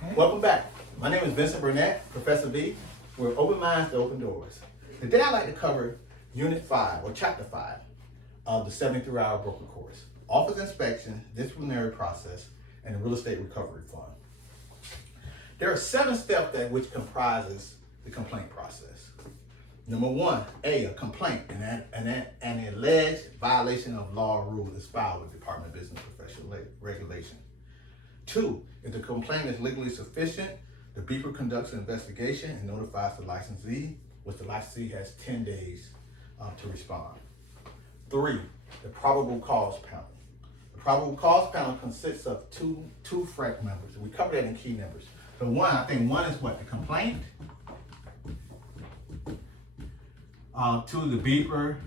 Welcome back. My name is Vincent Burnett, Professor V. We're Open Minds to Open Doors. Today I'd like to cover Unit 5, or Chapter 5, of the 73-hour broker course. Office inspection, disciplinary process, and the real estate recovery fund. There are 7 steps that which comprises the complaint process. Number 1, a complaint, an alleged violation of law or rule is filed with the Department of Business and Professional Regulation. 2, if the complaint is legally sufficient, the BROKER conducts an investigation and notifies the licensee, which the licensee has 10 days to respond. 3, the probable cause panel. The probable cause panel consists of two FREC members. We cover that in key numbers. So I think one is what? The complaint. 2, the BROKER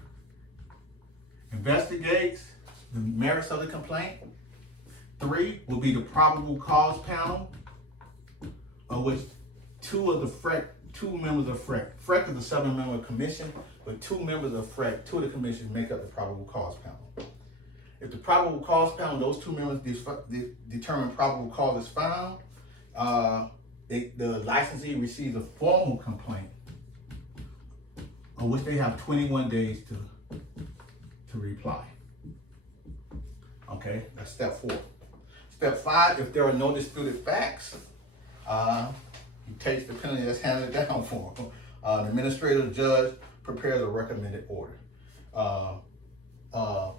investigates the merits of the complaint. 3 will be the probable cause panel, of which 2 members of FREC. FREC is a 7-member commission, but 2 members of FREC, 2 of the commission make up the probable cause panel. If the probable cause panel, those 2 members determine probable cause is found, the licensee receives a formal complaint, on which they have 21 days to reply. Okay, that's step 4. Step 5, if there are no disputed facts, he takes the penalty that's handed down for him. The administrative judge prepares a recommended order.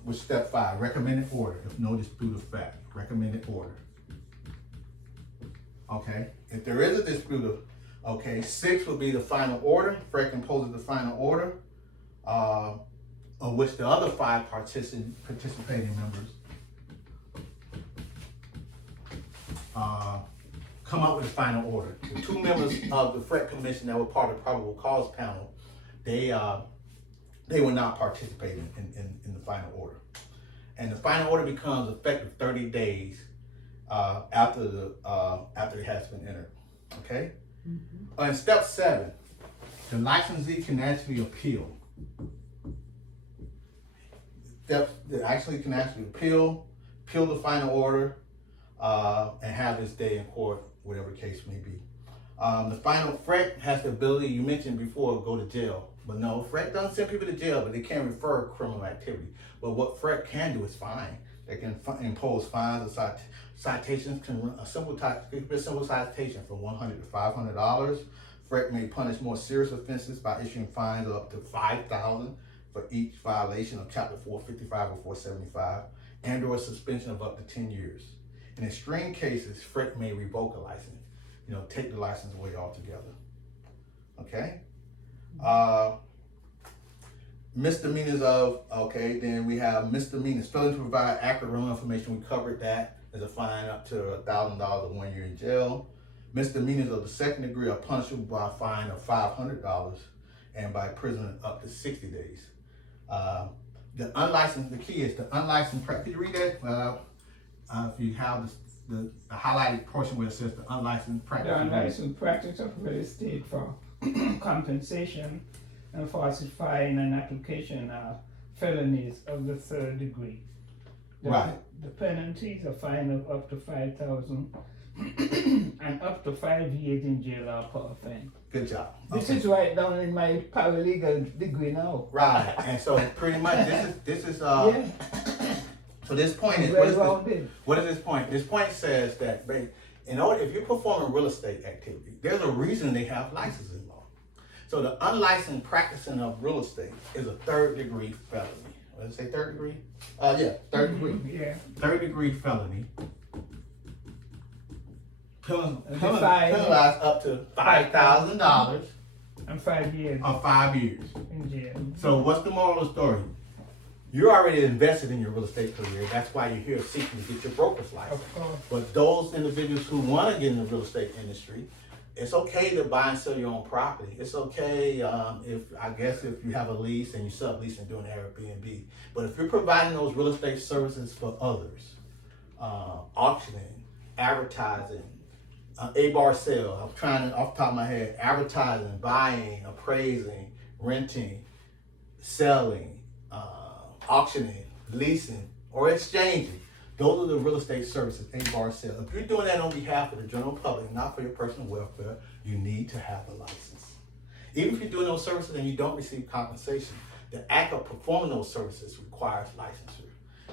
With step 5, recommended order, if no disputed fact, recommended order. Okay, if there is a dispute, 6 will be the final order. FREC imposes the final order, of which the other 5 participating members come up with a final order. The 2 members of the FREC commission that were part of the probable cause panel, they will not participate in the final order. And the final order becomes effective 30 days after it has been entered. Okay? Mm-hmm. In step 7, the licensee can actually appeal. Appeal the final order, and have this day in court, whatever the case may be. The final FREC has the ability, you mentioned before, go to jail. But no, FREC doesn't send people to jail, but they can't refer criminal activity. But what FREC can do is fine. They can impose fines or citations. A simple citation from $100 to $500. FREC may punish more serious offenses by issuing fines of up to $5,000 for each violation of Chapter 455 or 475, and/or a suspension of up to 10 years. In extreme cases, FREC may revoke a license. Take the license away altogether. Okay? Misdemeanors then we have misdemeanors. Failing to provide accurate wrong information, we covered that. There's a fine up to $1,000 or 1 year in jail. Misdemeanors of the second degree are punishable by a fine of $500 and by imprisonment up to 60 days. The key is the unlicensed practice. Could you read that? If you have the highlighted portion where it says the unlicensed practice. The unlicensed practice of real estate for compensation and falsifying an application are felonies of the 3rd degree. Right. The penalties are fine of up to $5,000 and up to 5 years in jail or per offense. Good job. This is right down in my paralegal degree now. Right, and so pretty much this is yeah. So this point is what is this point? This point says that if you're performing real estate activity, there's a reason they have licensing law. So the unlicensed practicing of real estate is a 3rd degree felony. What did it say, 3rd degree? 3rd degree. Yeah. 3rd degree felony. Penalized up to $5,000 and 5 years. Or 5 years in jail. So what's the moral of the story? You're already invested in your real estate career. That's why you're here seeking to get your broker's license. Of course. But those individuals who want to get in the real estate industry, it's okay to buy and sell your own property. It's okay if you have a lease and you sublease and doing Airbnb. But if you're providing those real estate services for others, auctioning, advertising, A-bar sale, I'm trying to, off the top of my head, advertising, buying, appraising, renting, selling, auctioning, leasing, or exchanging. Those are the real estate services, A bar sale. If you're doing that on behalf of the general public, not for your personal welfare, you need to have a license. Even if you're doing those services and you don't receive compensation, the act of performing those services requires licensure.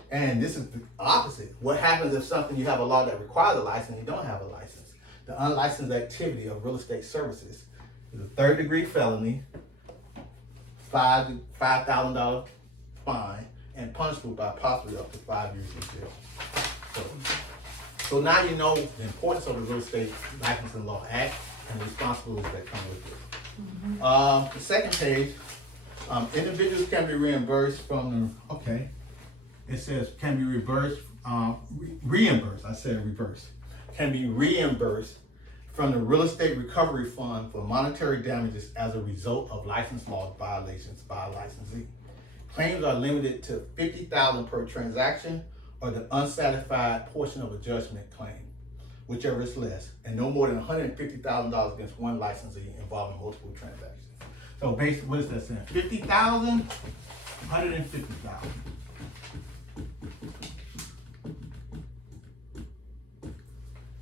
And this is the opposite. What happens if something you have a law that requires a license and you don't have a license? The unlicensed activity of real estate services is a third-degree felony, $5,000 fine, and punishable by possibly up to 5 years in jail. So now you know the importance of the Real Estate Licensing Law Act and the responsibilities that come with it. The second page, individuals can be reimbursed from the, okay, it says can be reimbursed, I said reverse, can be reimbursed from the Real Estate Recovery Fund for monetary damages as a result of license law violations by a licensee. Claims are limited to $50,000 per transaction or the unsatisfied portion of a judgment claim, whichever is less, and no more than $150,000 against one licensee involving multiple transactions. So basically, what is that saying? 50,000, 150,000.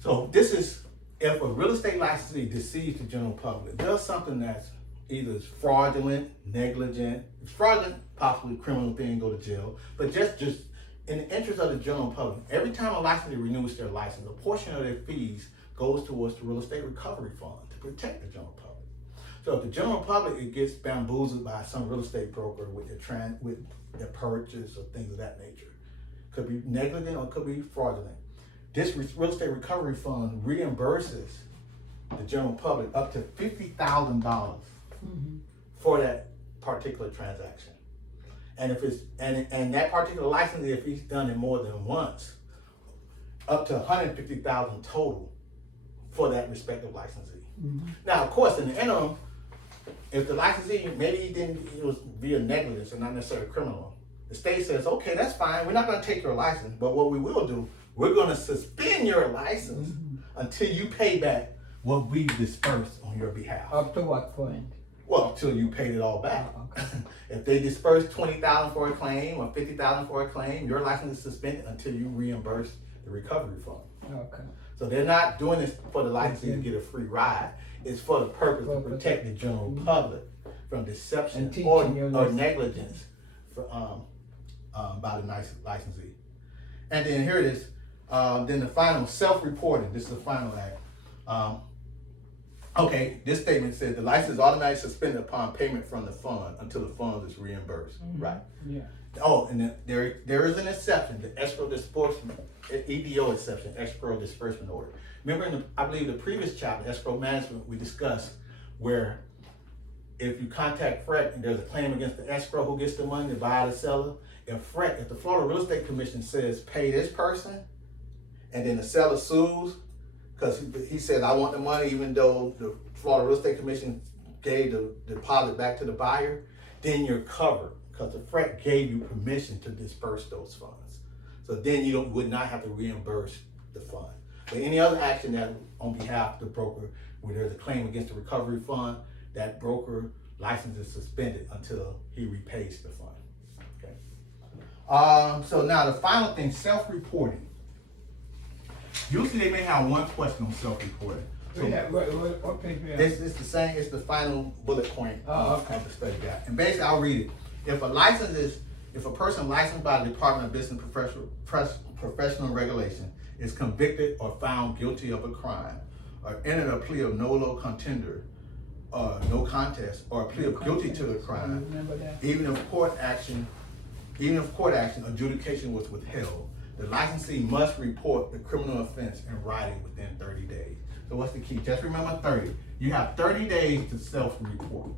So this is if a real estate licensee deceives the general public, does something that's either fraudulent, negligent, fraudulent, possibly criminal thing, go to jail, but just in the interest of the general public, every time a licensee renews their license, a portion of their fees goes towards the Real Estate Recovery Fund to protect the general public. So if the general public it gets bamboozled by some real estate broker with their purchase or things of that nature, could be negligent or could be fraudulent. This Real Estate Recovery Fund reimburses the general public up to $50,000 for that particular transaction. And if it's and that particular licensee, if he's done it more than once, up to $150,000 total for that respective licensee. Now, of course, in the interim, if the licensee maybe it was via negligence and not necessarily criminal, the state says, okay, that's fine. We're not going to take your license, but what we will do, we're going to suspend your license until you pay back what we dispersed on your behalf. Up to what point? Well, until you paid it all back. Oh, okay. If they disperse $20,000 for a claim or $50,000 for a claim, your license is suspended until you reimburse the recovery fund. Okay. So they're not doing this for the licensee to get a free ride. It's for the purpose to protect the general public from deception or negligence by the licensee. And then here it is. Then the final self-reporting. This is the final act. Okay, this statement says the license is automatically suspended upon payment from the fund until the fund is reimbursed. Right. Yeah. Oh, and then there is an exception, the escrow disbursement, EDO exception, escrow disbursement order. Remember I believe the previous chapter, escrow management, we discussed where if you contact FREC and there's a claim against the escrow who gets the money, the buyer, the seller, if the Florida Real Estate Commission says pay this person, and then the seller sues, because he said, I want the money even though the Florida Real Estate Commission gave the deposit back to the buyer, then you're covered because the FREC gave you permission to disperse those funds. So then you would not have to reimburse the fund. But any other action that on behalf of the broker, where there's a claim against the recovery fund, that broker license is suspended until he repays the fund. Okay. So now the final thing, self-reporting. Usually they may have one question on self-reporting. So what page? it's the same, it's the final bullet point of the study guide. And basically I'll read it. If a person licensed by the Department of Business Professional Regulation is convicted or found guilty of a crime, or entered a plea of nolo contender, no contest, or a plea of guilty to the crime, even if court action adjudication was withheld, the licensee must report the criminal offense in writing within 30 days. So what's the key? Just remember 30. You have 30 days to self-report.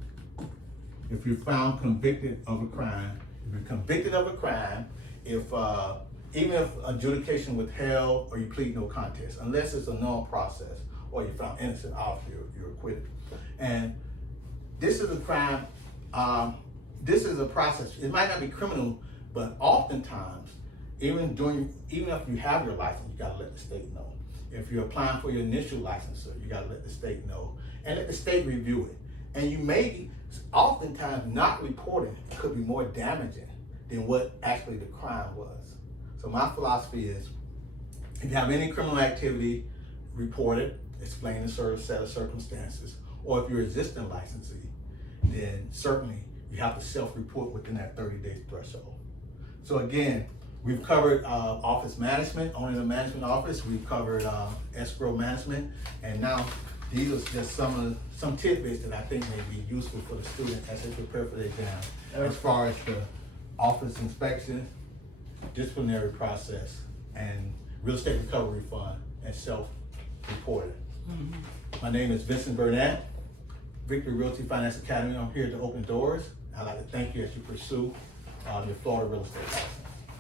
If you're found convicted of a crime, even if adjudication withheld or you plead no contest, unless it's a known process or you're found innocent, obviously you're acquitted. And this is a crime, this is a process. It might not be criminal, but oftentimes, even if you have your license, you gotta let the state know. If you're applying for your initial licensure, you gotta let the state know and let the state review it. And you may, oftentimes not reporting could be more damaging than what actually the crime was. So my philosophy is, if you have any criminal activity, report it, explain the set of circumstances, or if you're a existing licensee, then certainly you have to self-report within that 30-day threshold. So again, we've covered office management, owning a management office. We've covered escrow management, and now these are just some tidbits that I think may be useful for the student as they prepare for the exam. As far as the office inspection, disciplinary process, and real estate recovery fund, and self-reporting. My name is Vincent Burnett, Victory Realty Finance Academy. I'm here to open doors. I'd like to thank you as you pursue your Florida real estate license.